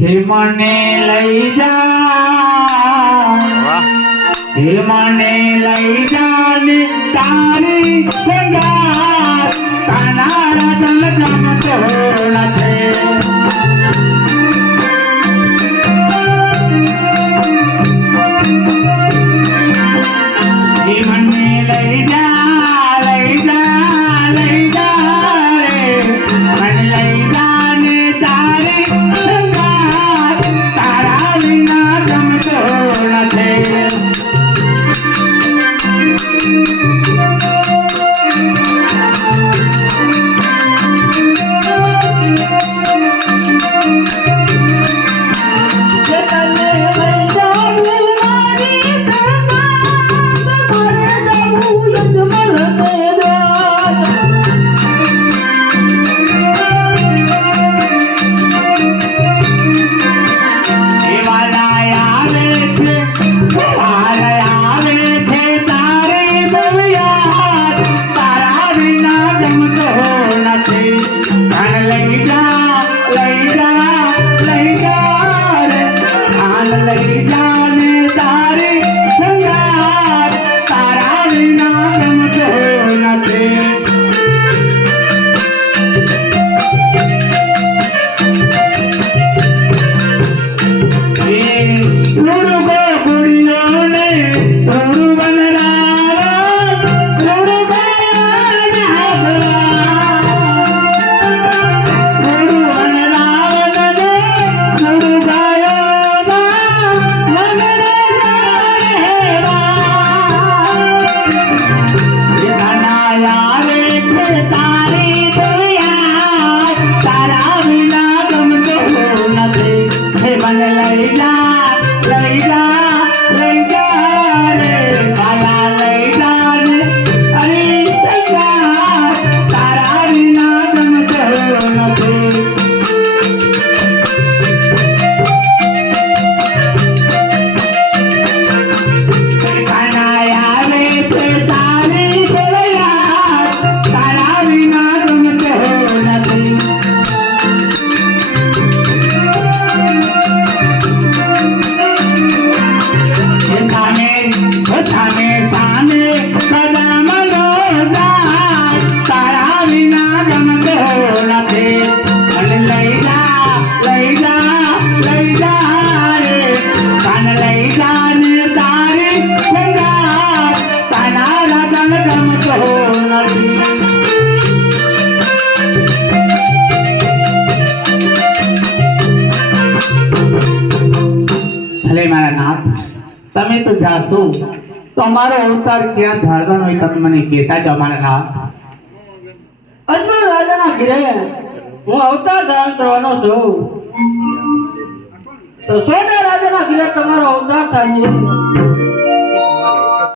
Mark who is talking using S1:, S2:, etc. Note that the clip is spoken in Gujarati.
S1: હિમને લઈ જા. હિમને લઈ જા ને તારી સંગાર તાના રાજા લગામ લગી જાને તારે સંગાત તારા વિના
S2: મારા
S1: નાથ તમે તો જાશો. તો અમારો અવતાર ક્યાં ધારવાનો હોય તમે મને કહેતા જ અમારા નાથ.
S2: અર્જુન રાજાના ગૃહે હું અવતાર ધારણ કરવાનો છું. તો સોના રાજાના ગૃહે તમારો અવતાર થાય